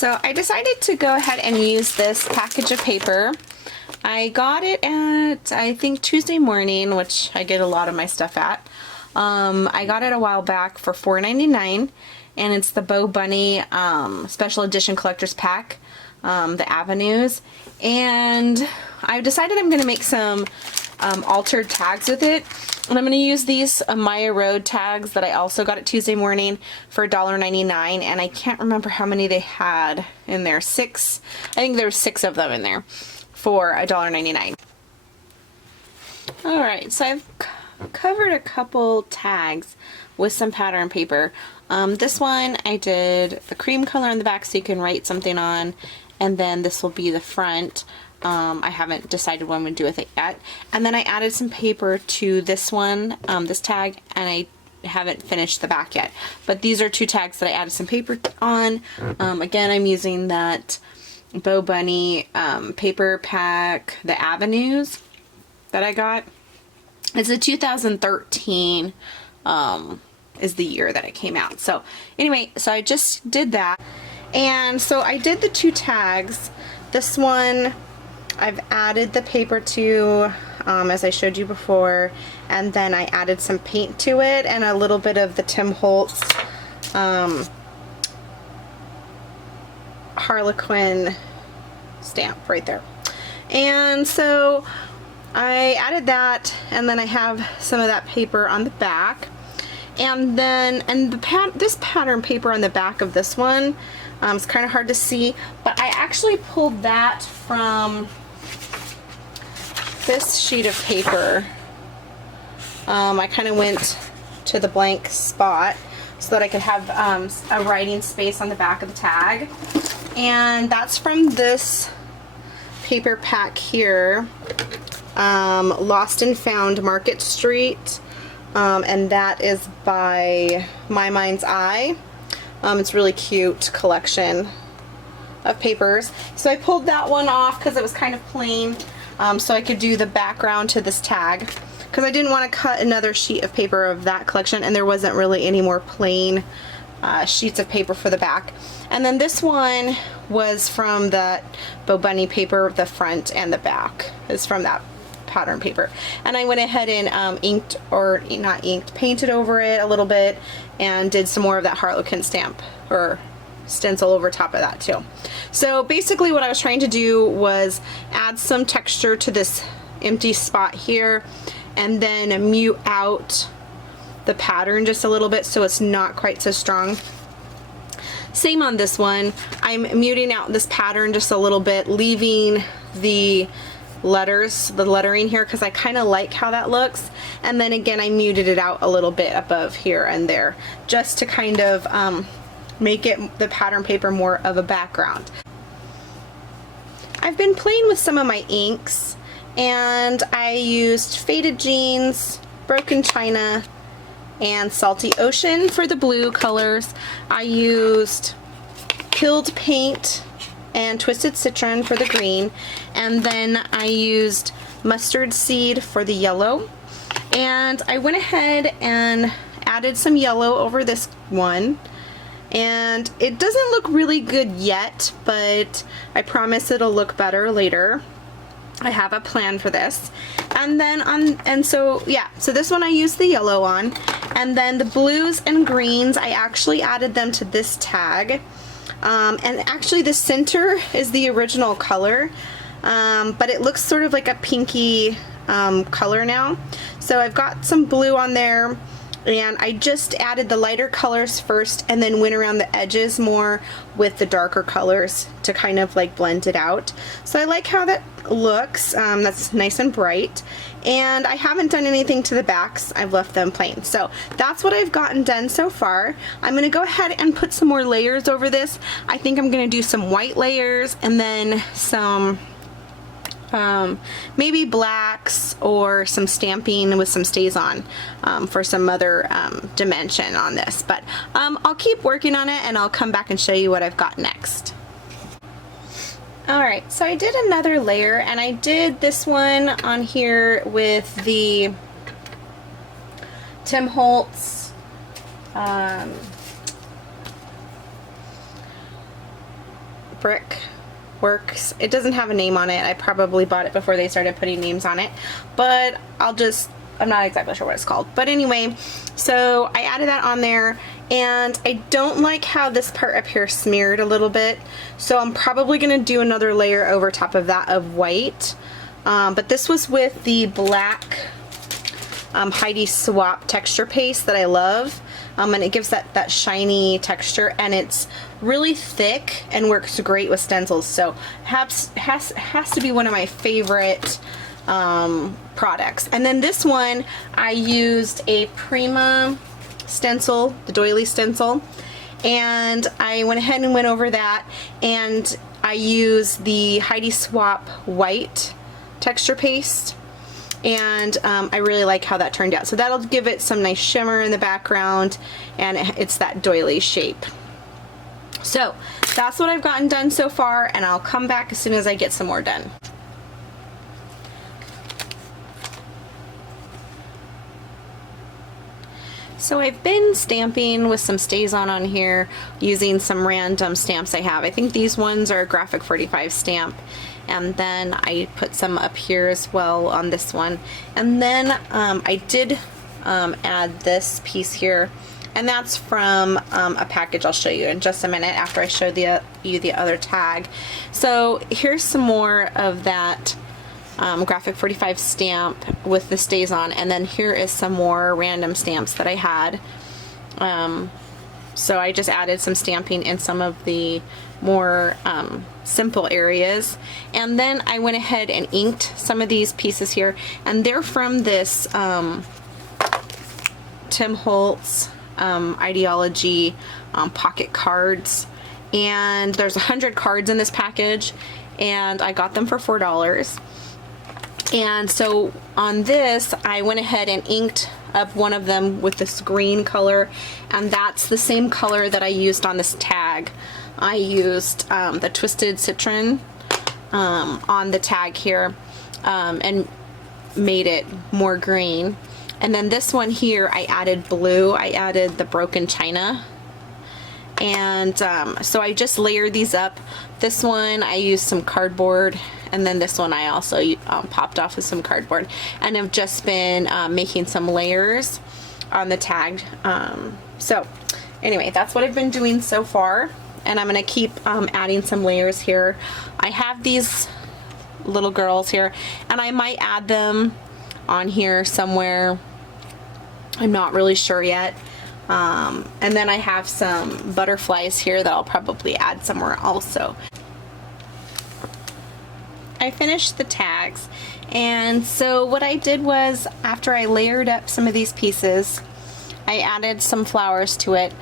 So I decided to go ahead and use this package of paper. I got it at, I think, Tuesday Morning, which I get a lot of my stuff at. I got it a while back for $4.99, and it's the Bo Bunny Special Edition Collector's Pack, the Avenues. And I've decided I'm going to make some altered tags with it. And I'm going to use these Maya Road tags that I also got at Tuesday Morning for $1.99, and I can't remember how many they had in there. 6. I think there were 6 of them in there for $1.99. Alright, so I've covered a couple tags with some pattern paper. This one I did the cream color on the back so you can write something on, and then this will be the front. I haven't decided what I'm going to do with it yet. And then I added some paper to this one, this tag, and I haven't finished the back yet. But these are 2 tags that I added some paper on. Again, I'm using that Bo Bunny paper pack, the Avenues that I got. It's a 2013 is the year that it came out. So anyway, so I just did that. And so I did the 2 tags. This one I've added the paper to, as I showed you before, and then I added some paint to it and a little bit of the Tim Holtz Harlequin stamp right there. And so I added that, and then I have some of that paper on the back. And then, this pattern paper on the back of this one, it's kind of hard to see, but I actually pulled that from this sheet of paper. I kind of went to the blank spot so that I could have a writing space on the back of the tag. And that's from this paper pack here, Lost and Found Market Street, and that is by My Mind's Eye. It's a really cute collection of papers. So I pulled that one off because it was kind of plain, so I could do the background to this tag, because I didn't want to cut another sheet of paper of that collection, and there wasn't really any more plain sheets of paper for the back. And then this one was from that Bo Bunny paper, the front and the back is from that pattern paper. And I went ahead and painted over it a little bit and did some more of that Harlequin stamp or stencil over top of that too. So basically what I was trying to do was add some texture to this empty spot here, and then mute out the pattern just a little bit so it's not quite so strong. Same on this one. I'm muting out this pattern just a little bit, leaving the lettering here because I kind of like how that looks. And then again, I muted it out a little bit above here and there just to kind of make it, the pattern paper, more of a background. I've been playing with some of my inks, and I used Faded Jeans, Broken China, and Salty Ocean for the blue colors. I used Killed Paint and Twisted Citron for the green, and then I used Mustard Seed for the yellow. And I went ahead and added some yellow over this one, and it doesn't look really good yet, but I promise it'll look better later. I have a plan for this. And then so this one I used the yellow on, and then the blues and greens I actually added them to this tag. And actually the center is the original color, but it looks sort of like a pinky color now. So I've got some blue on there, and I just added the lighter colors first and then went around the edges more with the darker colors to kind of like blend it out. So I like how that looks. That's nice and bright. And I haven't done anything to the backs. I've left them plain. So that's what I've gotten done so far. I'm going to go ahead and put some more layers over this. I think I'm going to do some white layers and then some maybe blacks or some stamping with some stays on for some other dimension on this. But I'll keep working on it, and I'll come back and show you what I've got next. Alright, so I did another layer, and I did this one on here with the Tim Holtz Brick Works. It doesn't have a name on it. I probably bought it before they started putting names on it, but I'm not exactly sure what it's called. But anyway, so I added that on there, and I don't like how this part up here smeared a little bit, so I'm probably going to do another layer over top of that of white. But this was with the black Heidi Swap texture paste that I love, and it gives that shiny texture, and it's really thick and works great with stencils, so has to be one of my favorite products. And then this one, I used a Prima stencil, the doily stencil, and I went ahead and went over that, and I used the Heidi Swap white texture paste, and I really like how that turned out. So that'll give it some nice shimmer in the background, and it's that doily shape. So that's what I've gotten done so far, and I'll come back as soon as I get some more done. So I've been stamping with some StazOn on here using some random stamps I have. I think these ones are a Graphic 45 stamp, and then I put some up here as well on this one. And then I did add this piece here, and that's from a package I'll show you in just a minute after I show you the other tag. So here's some more of that Graphic 45 stamp with the StazOn, and then here is some more random stamps that I had. So I just added some stamping in some of the more simple areas, and then I went ahead and inked some of these pieces here, and they're from this Tim Holtz Ideology pocket cards, and there's 100 cards in this package, and I got them for $4. And so on this, I went ahead and inked up one of them with this green color, and that's the same color that I used on this tag. I used the Twisted Citron on the tag here, and made it more green. And then this one here, I added blue. I added the Broken China. And so I just layered these up. This one I used some cardboard, and then this one I also popped off with some cardboard, and I've just been making some layers on the tag. So anyway, that's what I've been doing so far, and I'm gonna keep adding some layers here. I have these little girls here, and I might add them on here somewhere. I'm not really sure yet. And then I have some butterflies here that I'll probably add somewhere also. I finished the tags, and so what I did was, after I layered up some of these pieces, I added some flowers to it.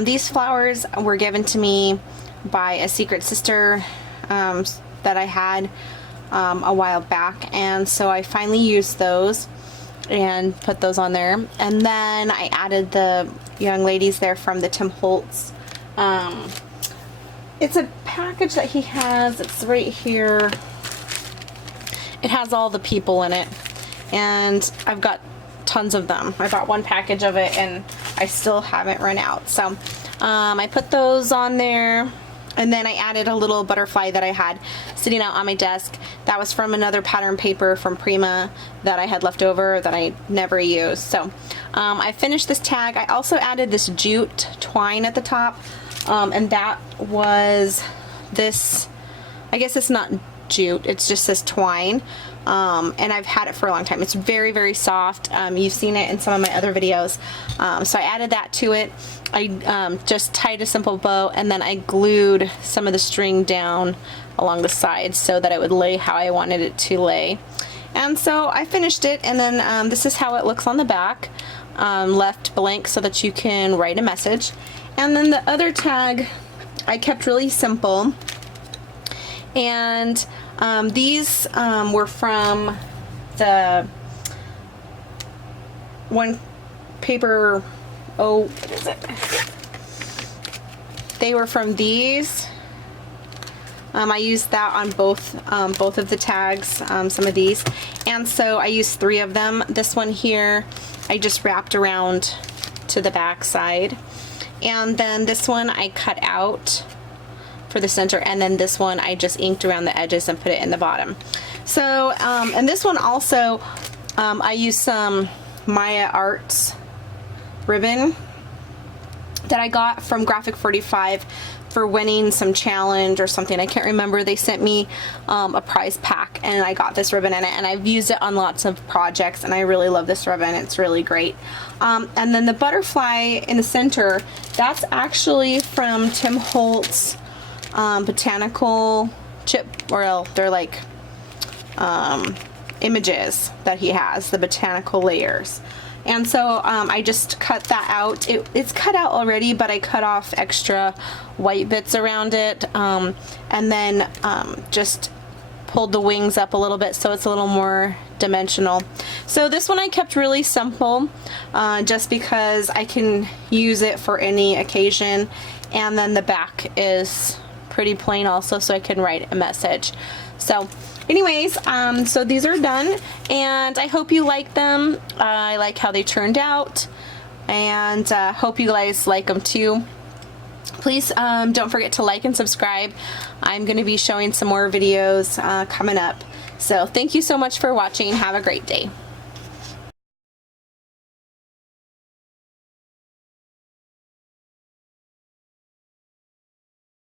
These flowers were given to me by a secret sister that I had a while back, and so I finally used those and put those on there. And then I added the young ladies there from the Tim Holtz. It's a package that he has. It's right here. It has all the people in it, and I've got tons of them. I bought one package of it, and I still haven't run out. So I put those on there, and then I added a little butterfly that I had sitting out on my desk. That was from another pattern paper from Prima that I had left over that I never used. So I finished this tag. I also added this jute twine at the top, and that was this, I guess it's not jute, it's just this twine, and I've had it for a long time. It's very, very soft. You've seen it in some of my other videos. So I added that to it. I just tied a simple bow, and then I glued some of the string down along the sides so that it would lay how I wanted it to lay. And so I finished it, and then this is how it looks on the back, left blank so that you can write a message. And then the other tag I kept really simple, and these were from the one paper, oh, what is it? They were from these. I used that on both of the tags, some of these, and so I used 3 of them. This one here I just wrapped around to the back side, and then this one I cut out for the center, and then this one I just inked around the edges and put it in the bottom. So, and this one also, I used some Maya Arts ribbon that I got from Graphic 45 for winning some challenge or something. I can't remember. They sent me a prize pack and I got this ribbon in it, and I've used it on lots of projects, and I really love this ribbon. It's really great. And then the butterfly in the center, that's actually from Tim Holtz botanical chip, or they're like images that he has, the botanical layers. And so I just cut that out. It's cut out already, but I cut off extra white bits around it, and then just pulled the wings up a little bit so it's a little more dimensional. So this one I kept really simple, just because I can use it for any occasion, and then the back is pretty plain also, so I can write a message. So anyways, so these are done, and I hope you like them. I like how they turned out, and hope you guys like them too. Please don't forget to like and subscribe. I'm going to be showing some more videos coming up. So thank you so much for watching. Have a great day.